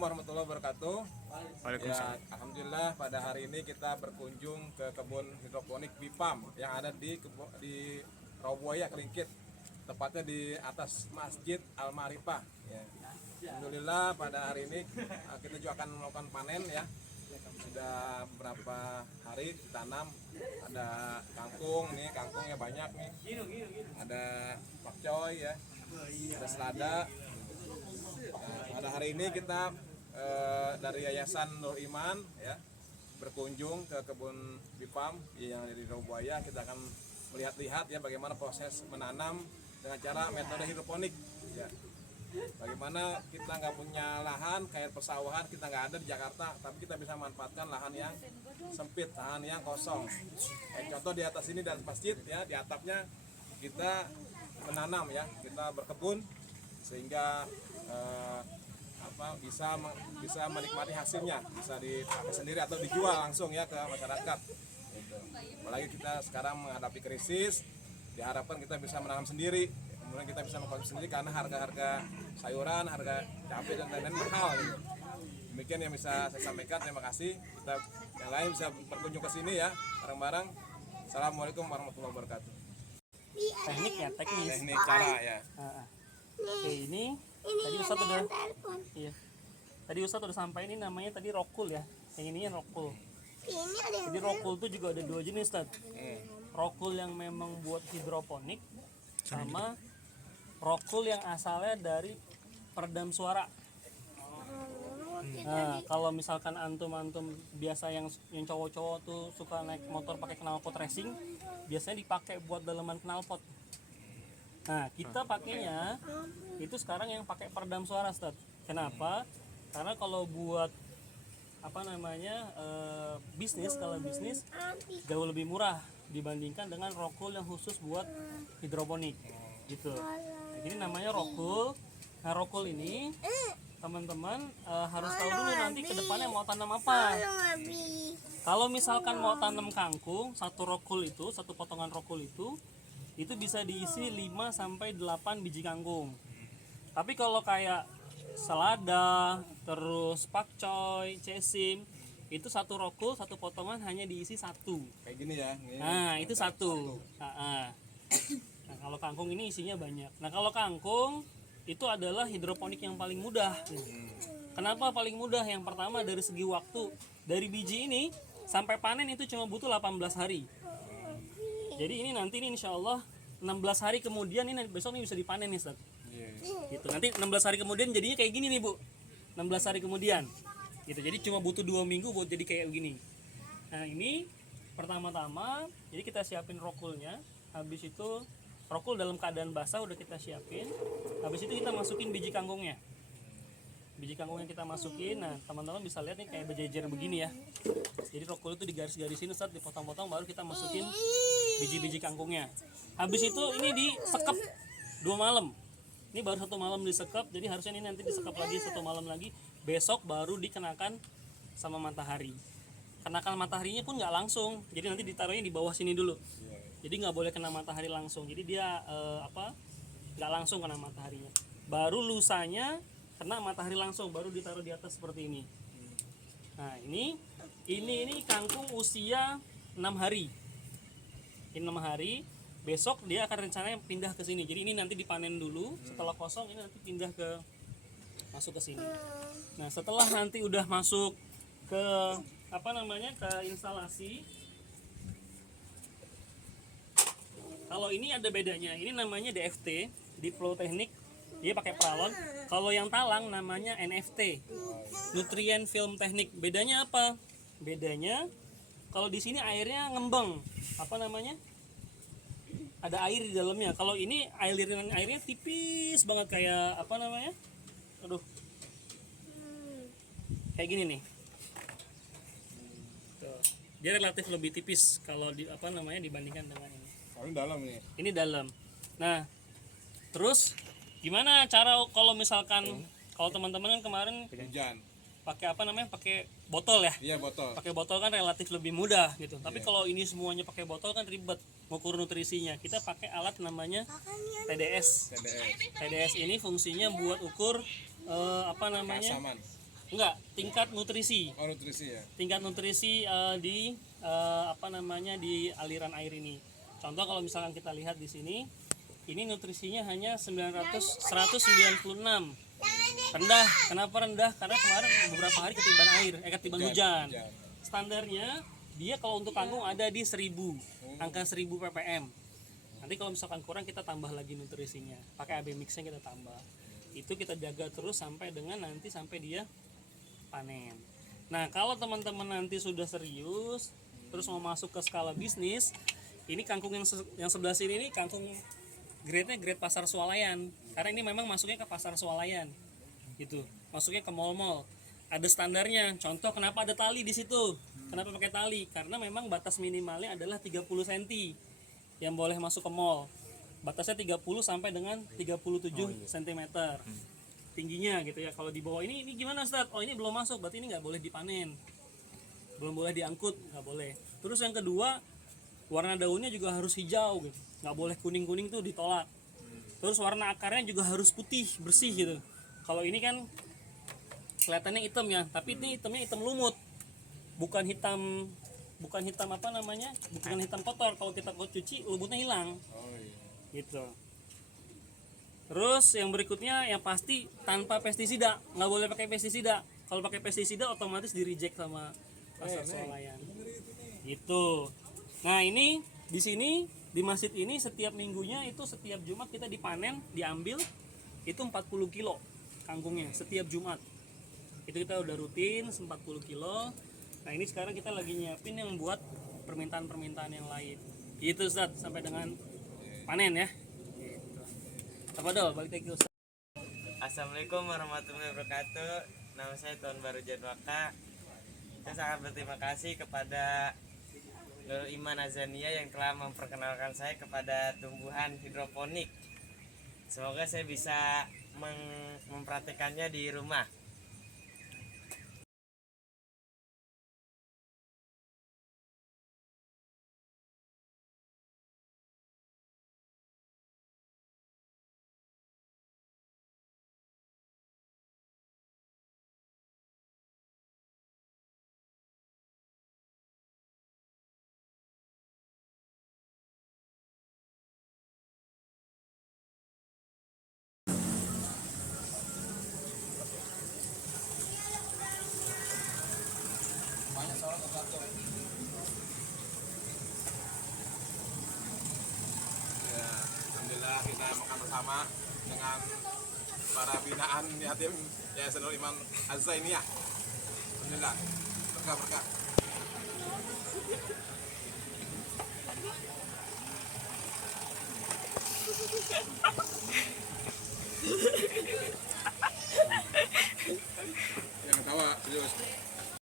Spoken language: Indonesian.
warahmatullahi wabarakatuh. Waalaikumsalam. Ya, alhamdulillah pada hari ini kita berkunjung ke kebun hidroponik Bipam yang ada di Rawabuaya Kelingkit, tepatnya di atas Masjid Al Ma'rifah. Ya. Alhamdulillah pada hari ini kita juga akan melakukan panen ya. Sudah beberapa hari ditanam, ada kangkung nih, kangkungnya banyak nih. Ada pakcoy ya, ada selada. Nah, pada hari ini kita dari Yayasan Nur Iman ya berkunjung ke kebun Bipam yang ada di Rawabuaya. Kita akan melihat-lihat ya bagaimana proses menanam dengan cara metode hidroponik ya. Bagaimana kita nggak punya lahan kayak persawahan, kita nggak ada di Jakarta, tapi kita bisa manfaatkan lahan yang sempit, lahan yang kosong. Contoh di atas ini, di atas masjid ya, di atapnya kita menanam ya, kita berkebun sehingga bisa menikmati hasilnya, bisa dipakai sendiri atau dijual langsung ya ke masyarakat. Gitu. Apalagi kita sekarang menghadapi krisis, diharapkan kita bisa menanam sendiri. Kemudian kita bisa mengkonsumsi sendiri karena harga-harga sayuran, harga cabai dan lain-lain mahal gitu. Demikian yang bisa saya sampaikan. Terima kasih. Kita yang lain bisa berkunjung ke sini ya bareng-bareng. Assalamualaikum warahmatullahi wabarakatuh. Teknik Cara ya. Oke, ini tadi Ustadz udah Tadi Ustadz udah sampai, ini namanya tadi rokul ya. Yang ininya rokul. Jadi rokul itu juga ada dua jenis, Ustadz. Rokul yang memang buat hidroponik sama rokul yang asalnya dari peredam suara. Nah, kalau misalkan antum biasa yang cowok-cowok tuh suka naik motor pakai knalpot racing, biasanya dipakai buat daleman knalpot. Nah, kita pakainya itu sekarang yang pakai peredam suara, Ustaz. Kenapa? Karena kalau buat bisnis, kalau bisnis jauh lebih murah dibandingkan dengan rokul yang khusus buat hidroponik gitu. Jadi namanya rokul. Nah, rokul ini teman-teman harus tahu dulu nanti ke depannya mau tanam apa. Kalau misalkan mau tanam kangkung, satu potongan rokul itu bisa diisi 5 sampai 8 biji kangkung. Tapi kalau kayak selada, terus pakcoy, cesim, itu satu rokul, satu potongan hanya diisi 1. Kayak gini ya. Nah, itu 1. Nah, kalau kangkung ini isinya banyak. Nah, kalau kangkung itu adalah hidroponik yang paling mudah. Kenapa paling mudah? Yang pertama dari segi waktu. Dari biji ini sampai panen itu cuma butuh 18 hari. Jadi ini nanti nih insya Allah 16 hari kemudian ini besok nih bisa dipanen nih, Ustaz. Gitu. Nanti 16 hari kemudian jadinya kayak gini nih, Bu. 16 hari kemudian. Gitu. Jadi cuma butuh 2 minggu buat jadi kayak begini. Nah, ini pertama-tama jadi kita siapin rokulnya. Habis itu rokul dalam keadaan basah udah kita siapin. Habis itu kita masukin biji kangkungnya. Biji kangkungnya kita masukin. Nah, teman-teman bisa lihat nih kayak berjejer begini ya. Jadi rokul itu digaris-garisin, Ustaz, dipotong-potong, baru kita masukin biji-biji kangkungnya. Habis itu ini disekep 2 malam. Ini baru 1 malam disekep, jadi harusnya ini nanti disekep lagi 1 malam lagi. Besok baru dikenakan sama matahari. Kenakan mataharinya pun nggak langsung, jadi nanti ditaruhnya di bawah sini dulu. Jadi nggak boleh kena matahari langsung. Jadi dia nggak langsung kena mataharinya. Baru lusanya kena matahari langsung, baru ditaruh di atas seperti ini. Nah, ini kangkung usia 6 hari. Ini 6 hari. Besok dia akan rencananya pindah ke sini. Jadi ini nanti dipanen dulu. Setelah kosong ini nanti pindah masuk ke sini. Nah, setelah nanti udah masuk ke ke instalasi. Kalau ini ada bedanya. Ini namanya DFT, Deep Flow Technique. Dia pakai peralon. Kalau yang talang namanya NFT, Nutrient Film Technique. Bedanya apa? Bedanya kalau di sini airnya ngembang. Ada air di dalamnya. Kalau ini airnya tipis banget kayak kayak gini nih. Tuh. Dia relatif lebih tipis kalau dibandingkan dengan ini. Ini dalam nih. Ini dalam. Nah, terus gimana cara kalau misalkan kalau teman-teman kan kemarin Hujan. pakai botol ya? Iya, botol. Pakai botol kan relatif lebih mudah gitu. Tapi kalau ini semuanya pakai botol kan ribet ngukur nutrisinya. Kita pakai alat namanya TDS. TDS ini fungsinya buat ukur Keasaman. Enggak, tingkat nutrisi. Oh, nutrisi ya. Tingkat nutrisi di apa namanya di aliran air ini. Contoh kalau misalkan kita lihat di sini, ini nutrisinya hanya 196. Rendah. Kenapa rendah? Karena kemarin beberapa hari ketiban air, ketiban hujan. Standarnya dia kalau untuk kangkung ada di 1000, angka 1000 ppm. Nanti kalau misalkan kurang kita tambah lagi nutrisinya, pakai AB mixnya kita tambah. Itu kita jaga terus sampai dengan nanti sampai dia panen. Nah, kalau teman-teman nanti sudah serius terus mau masuk ke skala bisnis, ini kangkung yang sebelah sini ini kangkung grade-nya grade pasar swalayan. Karena ini memang masuknya ke pasar swalayan. Gitu. Masuknya ke mall-mall. Ada standarnya. Contoh kenapa ada tali di situ? Kenapa pakai tali? Karena memang batas minimalnya adalah 30 cm yang boleh masuk ke mall. Batasnya 30 sampai dengan 37 cm tingginya gitu ya. Kalau di bawah ini gimana Ustaz? Oh, ini belum masuk, berarti ini nggak boleh dipanen, belum boleh diangkut, nggak boleh. Terus yang kedua, warna daunnya juga harus hijau gitu, nggak boleh kuning tuh ditolak. Terus warna akarnya juga harus putih bersih gitu. Kalau ini kan kelihatannya hitam ya, tapi ini hitamnya hitam lumut, bukan hitam apa namanya, bukan hitam kotor. Kalau kita cuci lumutnya hilang. Oh iya. Gitu. Terus yang berikutnya yang pasti tanpa pestisida, nggak boleh pakai pestisida. Kalau pakai pestisida otomatis di reject sama pasar swalayan. Gitu. Nah, ini di sini di masjid ini setiap minggunya itu setiap Jumat kita dipanen, diambil itu 40 kilo kangkungnya setiap Jumat. Itu kita udah rutin 40 kilo. Nah, ini sekarang kita lagi nyiapin yang buat permintaan-permintaan yang lain. Gitu Ustaz, sampai dengan panen ya. Gitu. Apa dong, balik lagi Ustaz. Assalamualaikum warahmatullahi wabarakatuh. Nama saya Tuan Baru Janwaka. Saya sangat berterima kasih kepada Nurul Iman Azania yang telah memperkenalkan saya kepada tumbuhan hidroponik. Semoga saya bisa mempraktekannya di rumah. Ya, alhamdulillah kita makan bersama dengan para binaan yatim Yayasan Nurul Iman Az-Zainiyah. Alhamdulillah, berkah.